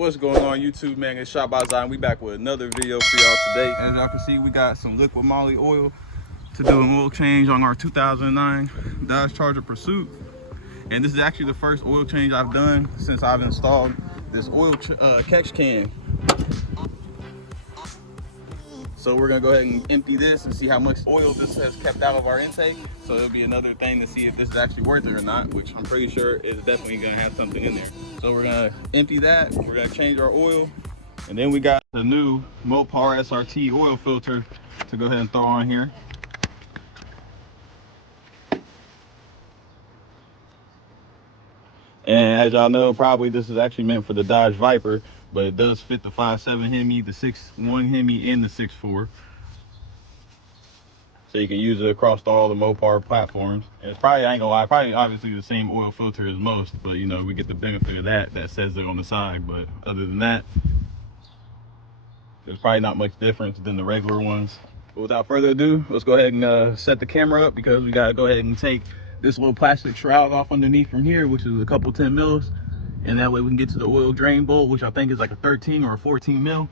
What's going on YouTube, man? It's Shot by Zion. We back with another video for y'all today. As y'all can see, we got some liquid moly oil to do an oil change on our 2009 Dodge Charger Pursuit. And this is actually the first oil change I've done since I've installed this oil catch can. So we're gonna go ahead and empty this and see how much oil this has kept out of our intake. So it'll be another thing to see if this is actually worth it or not, which I'm pretty sure is definitely gonna have something in there. So we're gonna empty that, we're gonna change our oil, and then we got the new Mopar SRT oil filter to go ahead and throw on here. And as y'all know, probably this is actually meant for the Dodge Viper, but it does fit the 5.7 Hemi, the 6.1 Hemi, and the 6.4. So you can use it across all the Mopar platforms. And it's probably, I ain't gonna lie, probably obviously the same oil filter as most, but you know, we get the benefit of that says it on the side. But other than that, there's probably not much difference than the regular ones. But without further ado, let's go ahead and set the camera up, because we gotta go ahead and take this little plastic shroud off underneath from here, which is a couple 10 mils. And that way we can get to the oil drain bolt, which I think is like a 13 or a 14 mil.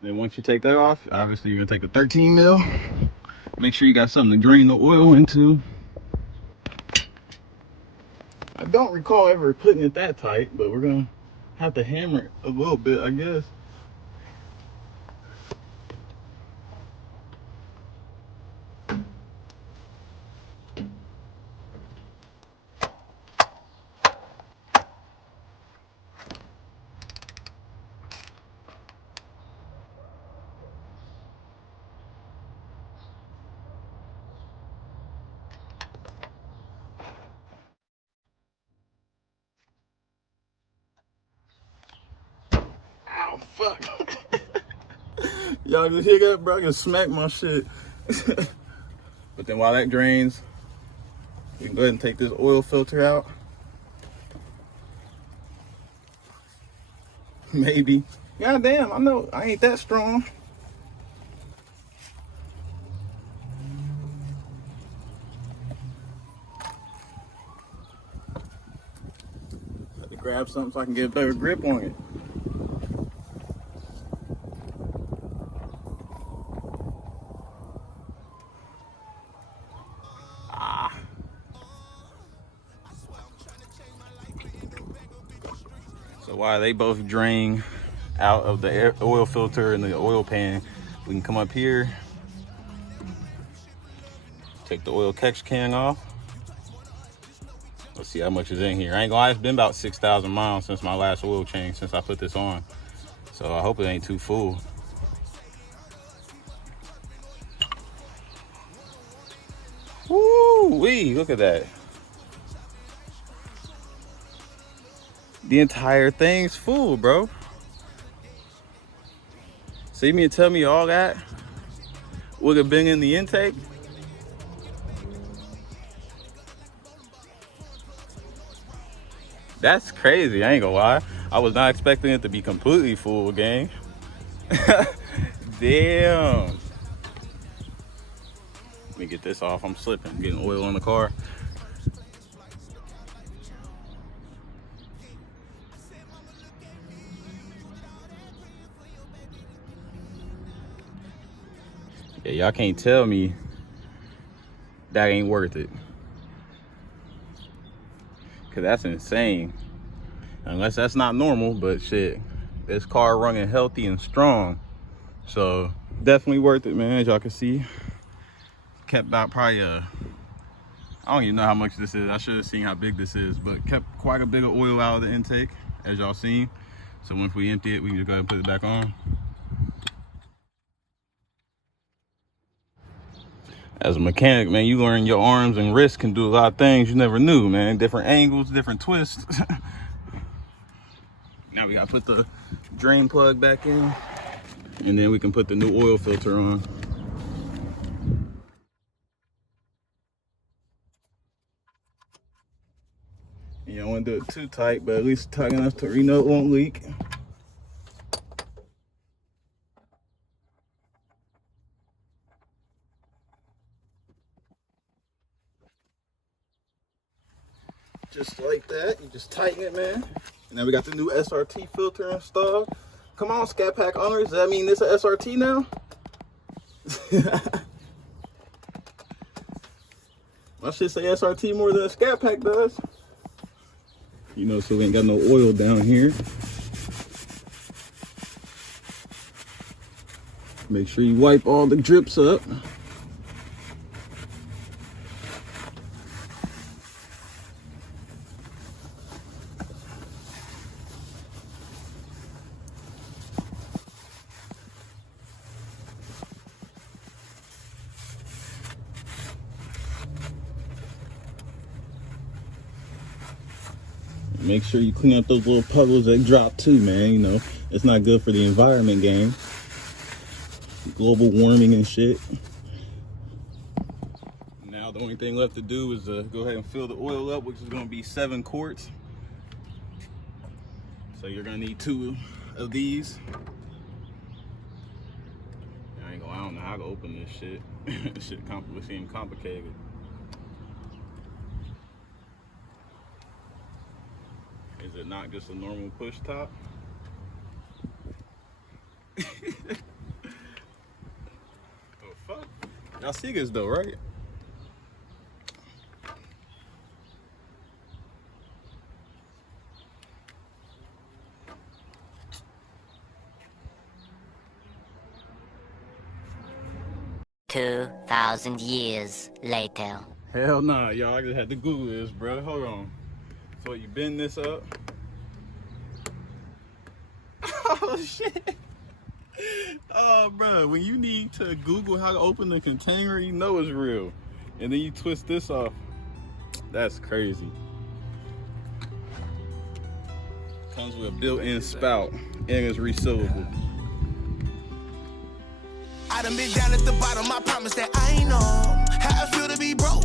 Then once you take that off, obviously you're gonna take a 13 mil. Make sure you got something to drain the oil into. I don't recall ever putting it that tight, but we're gonna have to hammer it a little bit, I guess. Oh, fuck. Y'all just hear that, bro? I can smack my shit. But then while that drains, we can go ahead and take this oil filter out. Maybe. God damn, I know I ain't that strong. Have to grab something so I can get a better grip on it. So while they both drain out of the oil filter and the oil pan, we can come up here, take the oil catch can off. Let's see how much is in here. I ain't gonna lie, it's been about 6,000 miles since my last oil change, since I put this on. So I hope it ain't too full. Woo-wee, look at that. The entire thing's full, bro. See me and tell me all that would have been in the intake? That's crazy, I ain't gonna lie. I was not expecting it to be completely full, gang. Damn. Let me get this off, I'm slipping, I'm getting oil on the car. Yeah, y'all can't tell me that ain't worth it. Cause that's insane. Unless that's not normal, but shit, this car running healthy and strong. So definitely worth it, man. As y'all can see, kept about probably I don't even know how much this is. I should have seen how big this is, but kept quite a bit of oil out of the intake, as y'all seen. So once we empty it, we can just go ahead and put it back on. As a mechanic, man, you learn your arms and wrists can do a lot of things you never knew, man. Different angles, different twists. Now we gotta put the drain plug back in, and then we can put the new oil filter on. You know, want to do it too tight, but at least tight enough to it won't leak. Just like that, you just tighten it, man. And now we got the new SRT filter installed. Come on, Scat Pack owners, does that mean this is a SRT now? My shit say SRT more than a Scat Pack does. You know, so we ain't got no oil down here. Make sure you wipe all the drips up. Make sure you clean up those little puddles that drop too, man. You know, it's not good for the environment game. Global warming and shit. Now the only thing left to do is go ahead and fill the oil up, which is going to be 7 quarts. So you're going to need 2 of these. I don't know how to open this shit. This shit seems complicated. Is it not just a normal push top? Oh fuck. Y'all see this though, right? $2,000 years later. Hell nah, y'all. I just had to Google this, bro. Hold on. So you bend this up. Oh shit. Oh bro, when you need to Google how to open the container, you know it's real. And then you twist this off. That's crazy. Comes with a built-in spout and it's resealable. I done been down at the bottom, I promise that I know how I feel to be broke.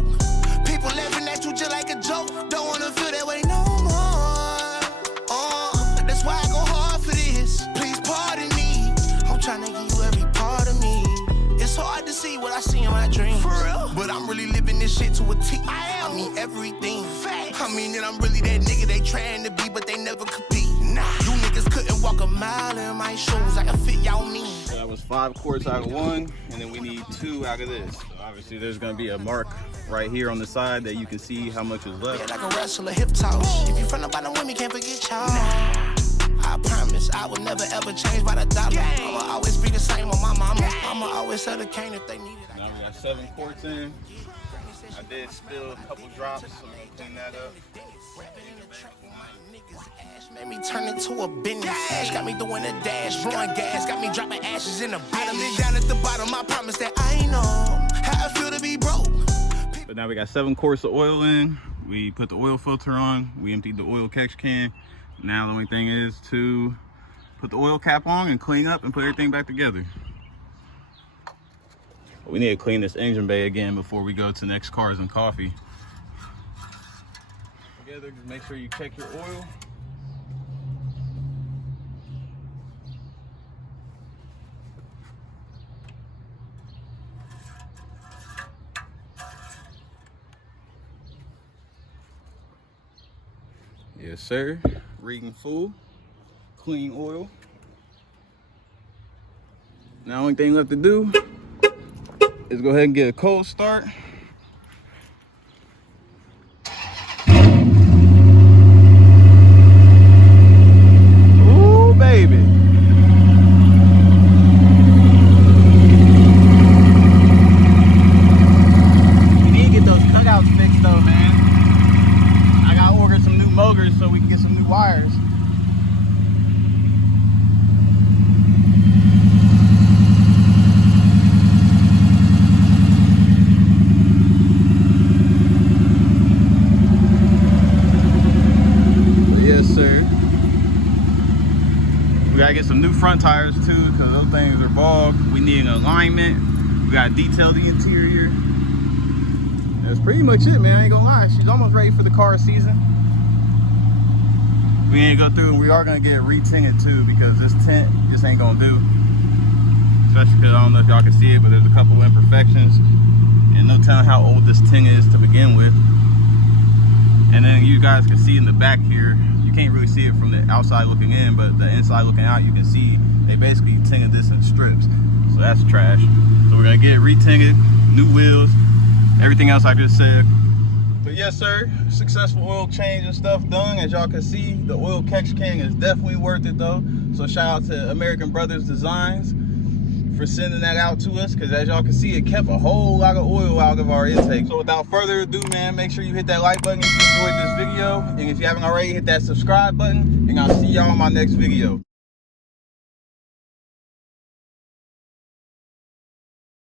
People laughing at you just like a joke. Don't wanna feel that way no more. That's why I go hard for this. Please pardon me. I'm trying to give you every part of me. It's hard to see what I see in my dreams. For real? But I'm really living this shit to a T. I mean everything. Facts. I mean that I'm really that nigga they trying to be, but they never compete. Nah. You niggas couldn't walk a mile in my shoes. I can fit y'all mean. So that was 5 quarts out of 1, and then we need 2 out of this. So obviously there's gonna be a mark right here on the side that you can see how much is left. Yeah, like a wrestler, hip toss. If you front up by the women, can't forget y'all. Nah. I promise I will never ever change by the dollar. I'ma always be the same with my mama. I'ma always sell the cane if they need it. Now we got 7 quarts in. I did spill a couple drops, so I'm gonna clean that up. Made me turn into a business. Ash got me doing a dash, blowing gas, got me dropping ashes in a bin. I done been down at the bottom, I promise that I know how I feel to be broke. But now we got 7 quarts of oil in. We put the oil filter on. We emptied the oil catch can. Now the only thing is to put the oil cap on and clean up and put everything back together. We need to clean this engine bay again before we go to next Cars and Coffee. Together, just make sure you check your oil. Yes, sir. Reading full, clean oil. Now, only thing left to do is go ahead and get a cold start. Ooh, baby. You need to get those cutouts fixed though, man. I gotta order some new motors so we can get some new wires. Yes, sir. We gotta get some new front tires too, because those things are bald. We need an alignment. We gotta detail the interior. That's pretty much it, man. I ain't gonna lie. She's almost ready for the car season. We ain't go through, and we are gonna get re-tinted too, because this tint just ain't gonna do. Especially because I don't know if y'all can see it, but there's a couple imperfections. And no telling how old this tint is to begin with. And then you guys can see in the back here, you can't really see it from the outside looking in, but the inside looking out, you can see they basically tinted this in strips. So that's trash. So we're gonna get it re-tinted, new wheels, everything else I just said. But yes, sir, successful oil change and stuff done. As y'all can see, the oil catch can is definitely worth it though. So shout out to American Brothers Designs for sending that out to us, because as y'all can see, it kept a whole lot of oil out of our intake. So without further ado, man, make sure you hit that like button if you enjoyed this video, and if you haven't already, hit that subscribe button, and I'll see y'all in my next video.